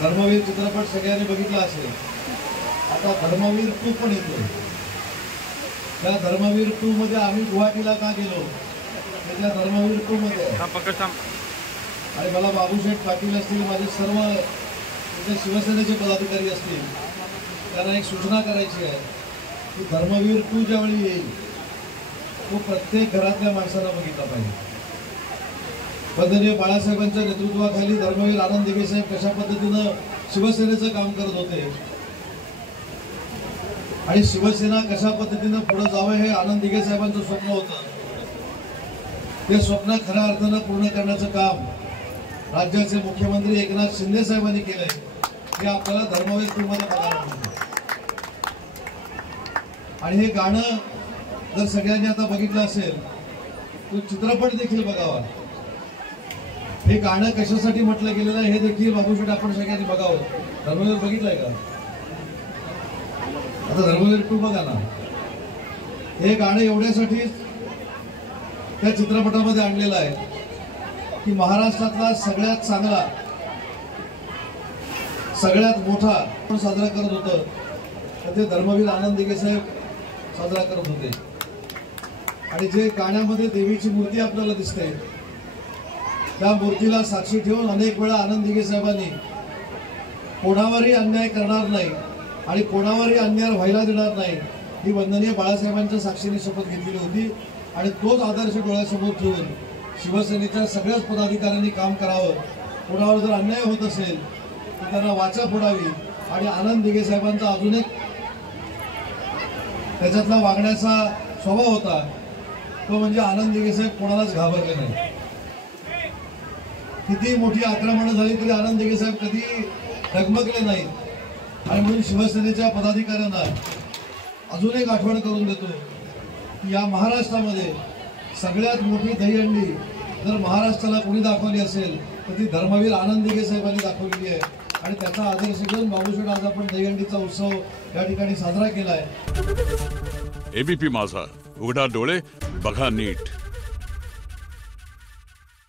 धर्मवीर चित्रपट सगळ्यांनी बघितला असेल। आता धर्मवीर 2 पण येतो। त्या धर्मवीर 2 मध्ये आम्ही गुवाहाटीला का गेलो, त्या धर्मवीर 2 मध्ये आणि मला बाबूशेठ पाटील असतील, माझे सर्व शिवसेनेचे पदाधिकारी असतील, त्यांना एक सूचना करायची आहे की धर्मवीर 2 ज्यावेळी येईल तो प्रत्येक घरातल्या माणसाला बघितला पाहिजे। पद्धतीने बाळासाहेबांच्या नेतृत्वाखाली धर्मवीर आनंद दिघे साहेब कशा पद्धतीनं शिवसेनेचं काम करत होते आणि शिवसेना कशा पद्धतीनं पुढे जावे हे आनंद दिघे साहेबांचं स्वप्न होतं। ते स्वप्न खऱ्या अर्थानं पूर्ण करण्याचं काम राज्याचे मुख्यमंत्री एकनाथ शिंदे साहेबांनी केलंय, हे आपल्याला धर्मवीर 2 मध्ये बघायला मिळतं। आणि हे गाणं जर सगळ्यांनी आता बघितलं असेल तो चित्रपट देखील बघावा। हे गाणं कशासाठी म्हटलं गेलेलं आहे हे देखील बाबूशेठ आपण सगळ्यांनी बघावं। धर्मवीर बघितलंय का? आता धर्मवीर 2 बघा ना। हे गाणं एवढ्यासाठीच त्या चित्रपटामध्ये आणलेलं आहे की महाराष्ट्रातला सगळ्यात चांगला सगळ्यात मोठा आपण साजरा करत होतं तर ते धर्मवीर आनंद दिघे साहेब साजरा करत होते। आणि जे गाण्यामध्ये देवीची मूर्ती आपल्याला दिसते त्या मूर्तीला साक्षी ठेवून अनेक वेळा आनंद दिघे साहेबांनी कोणावरही अन्याय करणार नाही आणि कोणावरही अन्याय व्हायला देणार नाही ही वंदनीय बाळासाहेबांच्या साक्षीने शपथ घेतलेली होती। आणि तोच आदर्श डोळ्यासमोर ठेवून शिवसेनेच्या सगळ्याच पदाधिकाऱ्यांनी काम करावं। कोणावर जर अन्याय होत असेल तर त्यांना वाचा फोडावी। आणि आनंद दिघे साहेबांचा अजून एक त्याच्यातला वागण्याचा स्वभाव होता तो म्हणजे आनंद दिघे साहेब कोणालाच घाबरले नाही। किती मोठी आक्रमण झाली तरी आनंद दिघे साहेब कधी डगमगले नाही। आणि म्हणून शिवसेनेच्या पदाधिकाऱ्यांना अजून एक आठवण करून देतो की या महाराष्ट्रामध्ये सगळ्यात मोठी दहीहंडी जर महाराष्ट्राला कोणी दाखवली असेल तर ती धर्मवीर आनंद दिघे साहेबांनी दाखवलेली आहे। आणि त्याचा आदर्श घेऊन बाबूशेठ आज आपण दहीहंडीचा उत्सव या ठिकाणी साजरा केलाय। एबीपी माझा, उघडा डोळे बघा नीट।